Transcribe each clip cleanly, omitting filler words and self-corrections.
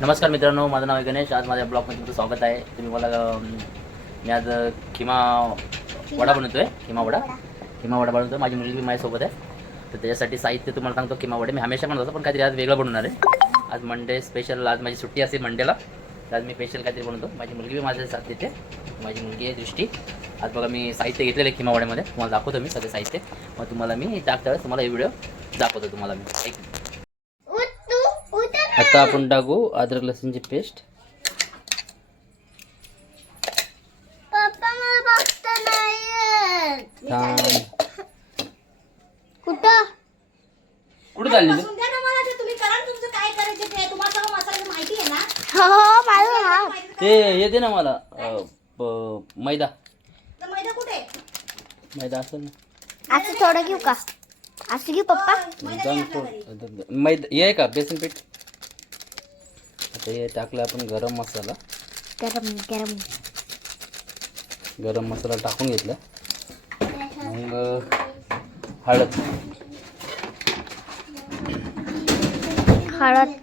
नमस्कार मित्रांनो, माझं नाव आहे गणेश. आज माझ्या ब्लॉगमध्ये तुमचं स्वागत आहे. तुम्ही मला मी आज खिमा वडा बनवतो आहे. खिमा वडा बनवतो. माझी मुलगी माझ्यासोबत आहे. तर त्याच्यासाठी साहित्य तुम्हाला सांगतो. खिमा वडे मी हमेशा बनवतो, पण काहीतरी आज वेगळं बनवणार आहे. आज मंडे स्पेशल. आज माझी सुट्टी असते मंडेला, तर आज मी स्पेशल काहीतरी बनवतो. माझी मुलगी बी माझ्या साथ देते. माझी मुलगी आहे दृष्टी. आज बघा मी साहित्य घेतलेलं आहे खिमा वड्यामध्ये. तुम्हाला दाखवतो मी सगळे साहित्य. मग तुम्हाला मी टाकता वेळेस तुम्हाला हे व्हिडिओ दाखवतो तुम्हाला मी. आता आपण टाकू अद्रक लसूणची पेस्ट. पप्पा मला बघता नाही कुठं चालली तू? तुम्ही करा तुमचं काय करायचं ते तुम्हाला सगळं मसाला माहिती आहे ना. हो मला ते येते ना मला मैदा तर मैदा कुठे मैदा असेल ना. असं थोडं घेऊ का? असं घेऊ पप्पा. मैदा हे आहे का बेसन पीठ. आता हे टाकलं आपण गरम मसाला. गरम मसाला टाकून घेतला. मग हळद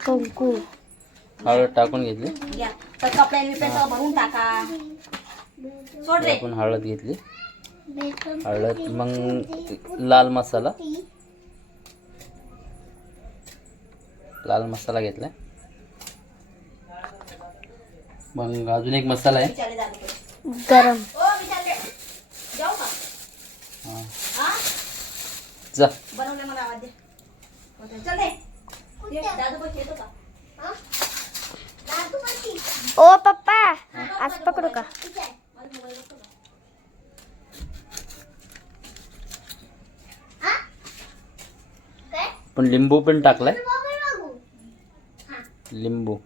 कुंकू हळद टाकून घेतली. घ्या तर कपड्यांनी पेटं भरून टाका. सोड रे. आपण हळद घेतली. हळद मग लाल मसाला घेतला. मग अजून एक मसाला आहे विचारले जाते ते. गरम. ओ विचारले जाऊ का हा. हा जा. बनवले मला आवाज दे. ओके, चल रे ये, दादू बघ येतो का. हा? दादू बघ. ओ पप्पा असं पकडू का? माझा मोबाईल बघतो का? पण लिंबू पण टाकलाय. लिंबू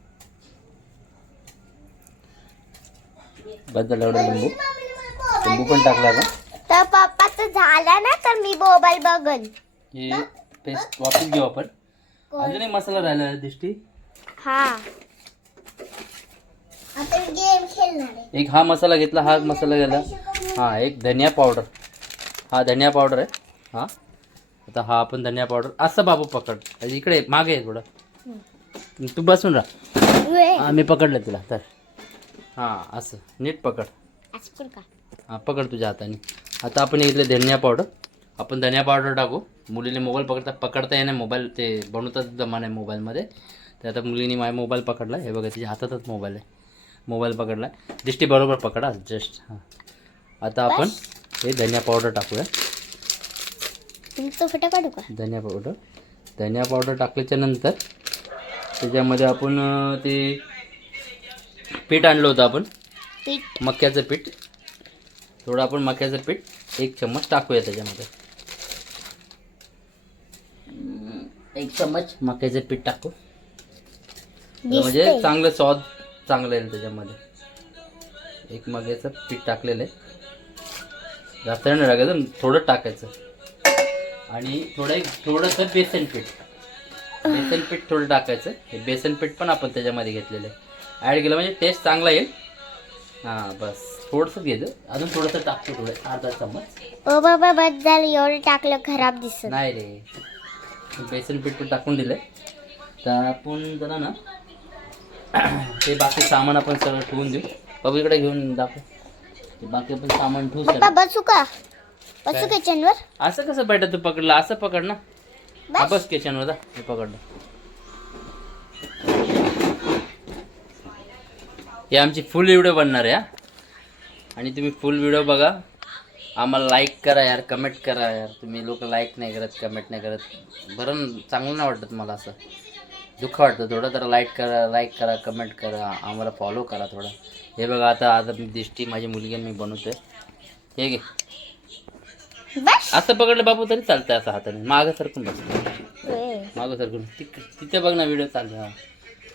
बदल एवढा लिंबू पण टाकला का? तर पप्पाचं झालं ना तर मी मोबाईल बघन. हे पेस्ट वापरून घेऊ आपण. अजून एक मसाला राहिला दृष्टी. हा आता गेम खेळणार आहे. एक हा मसाला घेतला. हा मसाला गेला. हा एक धनिया पावडर. हा धनिया पावडर आहे. हा आता हा आपण धनिया पावडर असं बाबू पकड. इकडे मागे आहे थोडं. तू बसून राहा. हा मी पकडलं तिला. तर हां असं नीट पकड. असं करू का? हां पकड तुझ्या हाताने. आता आपण घेतलं धनिया पावडर. आपण धनिया पावडर टाकू. मुलीने मोबाईल पकडता येणार. मोबाईल ते बनवतात जमाना आहे मोबाईलमध्ये. तर आता मुलीने माझा मोबाईल पकडला. हे बघा तिच्या हातातच मोबाईल आहे. मोबाईल पकडला. दृष्टी बरोबर पकडा जस्ट. हां आता आपण हे धनिया पावडर टाकूया. तुमचं फोटो काढू का? धनिया पावडर टाकल्याच्या नंतर त्याच्यामध्ये आपण ते पीठ आणलं होतं आपण. पीठ मक्याचं पीठ. थोडं आपण मक्याचं पीठ 1 चम्मच टाकूया त्याच्यामध्ये. 1 चम्मच मक्याचं पीठ टाकू. म्हणजे चांगलं स्वाद चांगलं येईल त्याच्यामध्ये. 1 मक्याचं पीठ टाकलेलं आहे. जास्त नाही टाकायचं, थोडं टाकायचं. आणि थोडंसं बेसन पीठ थोडं टाकायचं. हे बेसन पीठ पण आपण त्याच्यामध्ये घेतलेलं आहे. ॲड केलं म्हणजे टेस्ट चांगला येईल. हां बस थोडंसं घ्यायचं. अजून थोडंसं टाकतो. थोडं अर्धा चम्मच. ओ बाबा बस झालं. एवढं टाकलं खराब दिसत नाही रे. बेसन पीठ पण टाकून दिलं. तर आपण जरा ना ते बाकी सामान आपण सगळं ठेवून देऊ. बाबू इकडे घेऊन दाखव. ते बाकी आपण सामान ठेवू पप्पा. सर. बसू का? बसू किचनवर? असं कसं बेटा तू पकडलं. असं पकड ना. हा बस किचनवर जा. हे पकडलं. हे आमची फुल व्हिडिओ बनणार आहे. आणि तुम्ही फुल व्हिडिओ बघा. आम्हाला लाईक करा यार, कमेंट करा यार. तुम्ही लोक लाईक नाही करत, कमेंट नाही करत. बरं चांगलं नाही वाटत मला. असं दुःख वाटतं थोडं. तर लाईक करा, कमेंट करा. आम्हाला फॉलो करा थोडं. हे बघा आता मी दृष्टी माझी मुलगी मी बनवतोय. हे घे. बस असं पकडलं बाबू तरी चालतंय. असं हाताने मागं सरकून बस. मागं सरकून तिथे बघ ना व्हिडिओ चालू. हा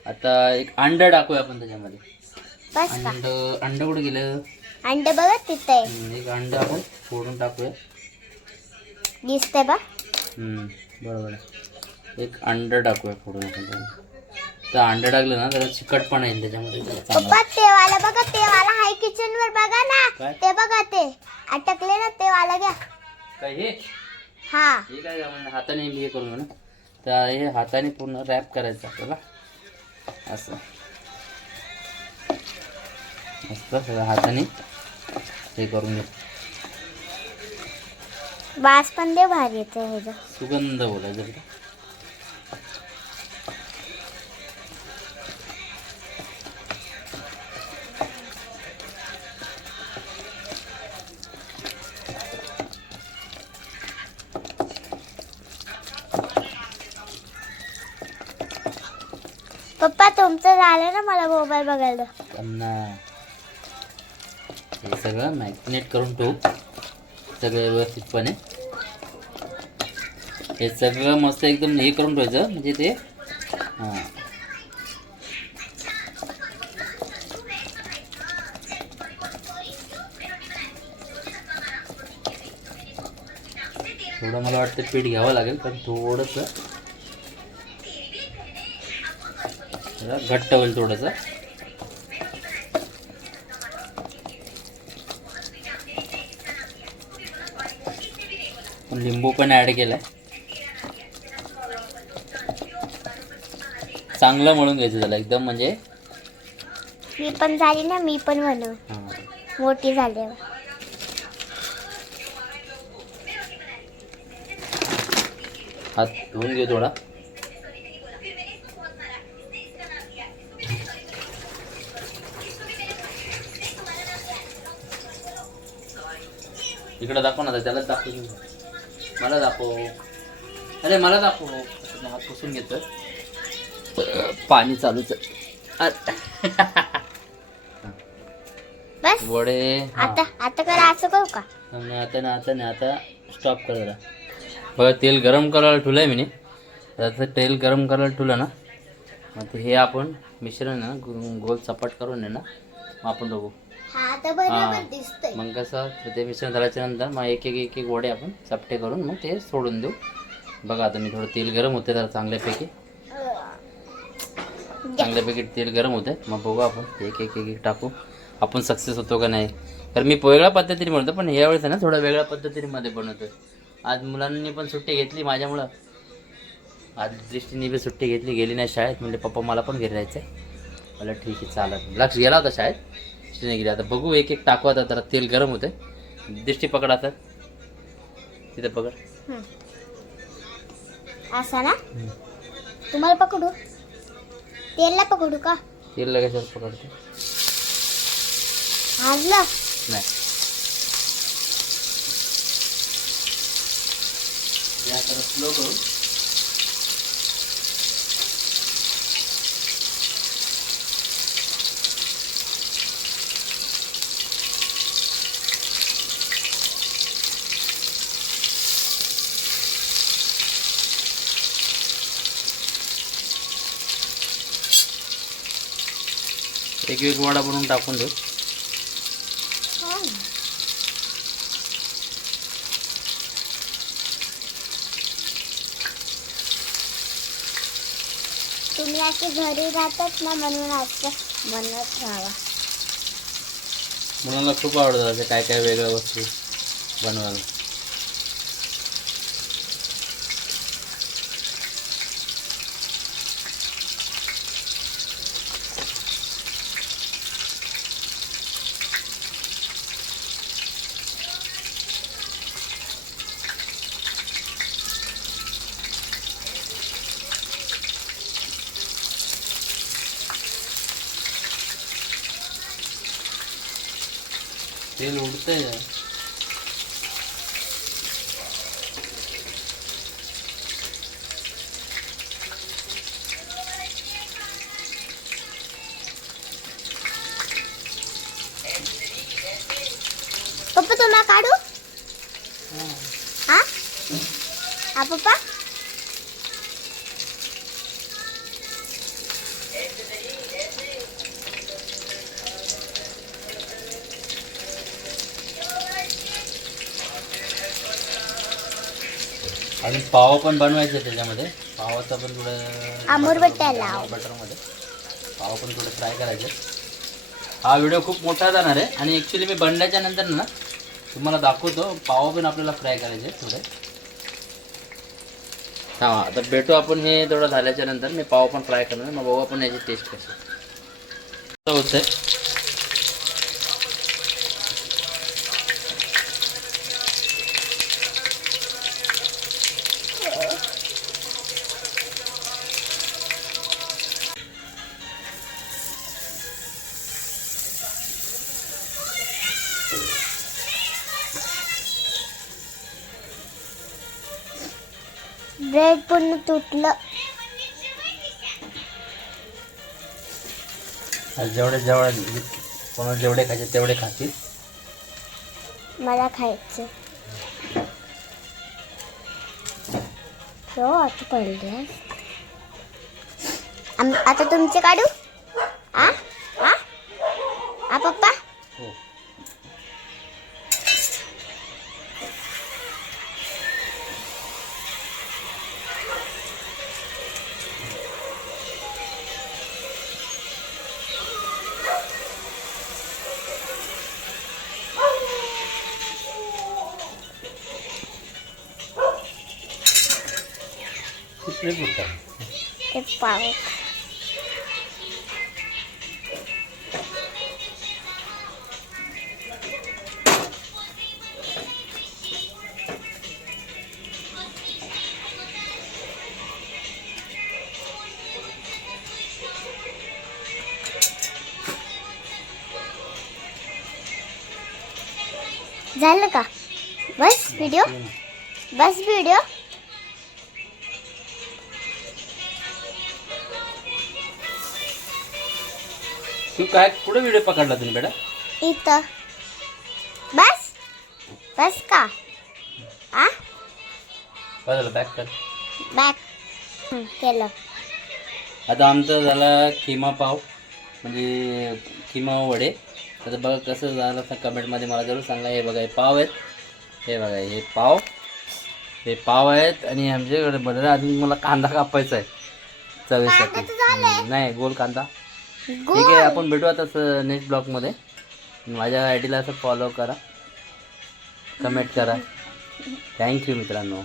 आता एक अंडं टाकूया आपण त्याच्यामध्ये. बस का? अंडं कुठं गेलं? अंडे बघा तिथे एक अंडं आपण फोडून टाकूया. दिसतंय बा. बरोबर आहे. एक अंडं टाकूया फोडून आपण. तर अंडं टाकलं ना जरा चिकटपणा येईल त्याच्यामध्ये. पप्पा तेवाला बघा. तेवाला हाय किचनवर बघा ना. काय? ते बघा ते अटकले ना. तेवाला घ्या. काय हे हा हे काय हाताने हे करून ना. तर हे हाताने पूर्ण रॅप करायचं आपल्याला. असं मस्त सगळं हाताने हे करून घे. वास पण दे भारी येते ह्याचा. सुगंध बोलायचं का? पप्पा तुमचं झालं ना, मला मोबाईल बघायला दे. त्यांना हे सगळं मॅग्नेट करून ठेवू सगळं व्यवस्थितपणे. हे सगळं मस्त एकदम हे करून ठेवायचं म्हणजे ते हां थोडं मला वाटतं पीठ घ्यावं लागेल पण थोडंसं घट्ट होईल थोडंसं. लिंबू पण ॲड केलाय. चांगलं मळून घ्यायचं त्याला एकदम म्हणजे. मी पण झाली ना, मी पण बनव हां मोठी झाल्यावर. हात धुवून घे थोडा. इकडे दाखव ना, त्यालाच दाखव. मला दाखव. अरे मला दाखव. हात पुसून घेतो. पाणी चालूच बस वडे. आता आता करा, असं करू का? आता स्टॉप कर जरा. बघा तेल गरम करायला ठेवलं आहे मी. त्याचं तेल गरम करायला ठेवलं ना, मग हे आपण मिश्रण ना गोल सपाट करून आहे ना, मग आपण बघू. हा आता बरोबर दिसतंय. मग कसं ते मिश्रण झाल्याच्या नंतर मग एक एक वडे आपण चपटे करून मग ते सोडून देऊ. बघा आता मी थोडं तेल गरम होते जरा चांगल्यापैकी तेल गरम होते. मग बघू आपण एक एक टाकू आपण सक्सेस होतो का नाही. तर मी वेगळ्या पद्धतीने बनवतो पण यावेळेस ना थोडं वेगळ्या पद्धतीने बनवतो. आज मुलांनी पण सुट्टी घेतली माझ्यामुळं. आज दृष्टीने बी सुट्टी घेतली, गेली नाही शाळेत. म्हणजे पप्पा मला पण घरी जायचं आहे. मला ठीक आहे चालत. लक्ष गेला होता शाळेत, दृष्टीने गेली. आता बघू एक एक टाकू. आता जरा तेल गरम होते. दृष्टी पकड आता तिथं पकड. असा ना, तुम्हाला पकडू? तेलला पकडू का? तेल लगेच पकडते हाजलं नाही. स्लो करू. एक एक वडा बनवून टाकून देऊ. तुम्ही असे घरी राहतात ना, म्हणून असं बनवत राहावा. मुलांना खूप आवडतं असे काय काय वेगळ्या वस्तू बनवायला. तेल उडतंय. पप्पा तुम्हाला काढू? हा हा पप्पा. आणि पाव पण बनवायचे त्याच्यामध्ये. पावाचा पण थोडं आमूर बट्ट्याला बटरमध्ये पाव पण थोडं फ्राय करायचे. हा व्हिडिओ खूप मोठा जाणार आहे आणि ॲक्च्युली मी बनल्याच्या नंतर ना तुम्हाला दाखवतो. पाव पण आपल्याला फ्राय करायचे थोडे. हां आता भेटू आपण. हे थोडं झाल्याच्या नंतर मी पाव पण फ्राय करणार. मग बघू आपण याची टेस्ट कशी होत आहे. ब्रेड पूर्ण तुटलं. जेवढे जेवढे कोणाला जेवढे खायचे तेवढे खातील. मला खायचं. हो आता पडले. आता तुमचे काढू. आ आ आ पप्पा. हो. कुठले कुठं ते पाव. झालं का? बस व्हिडिओ. बस व्हिडिओ. तू काय कुठे व्हिडिओ पकडला तुम्ही बेटा? इथं. बस बस का? आ काय झालं? बॅक कर. बॅक केलं. आता आमचं झाला किमा पाव म्हणजे किमा वडे. आता बघा कसं झालं असं कमेंटमध्ये मला जरूर सांगा. हे बघा हे पाव आहेत. हे बघा हे पाव आहेत आणि आमच्याकडे बरं अजून मला कांदा कापायचा आहे चवीसाठी. नाही गोल कांदा. ठीक आहे आपण भेटू आता नेक्स्ट ब्लॉगमध्ये. माझ्या आय डीला असं फॉलो करा, कमेंट करा. थँक्यू मित्रांनो.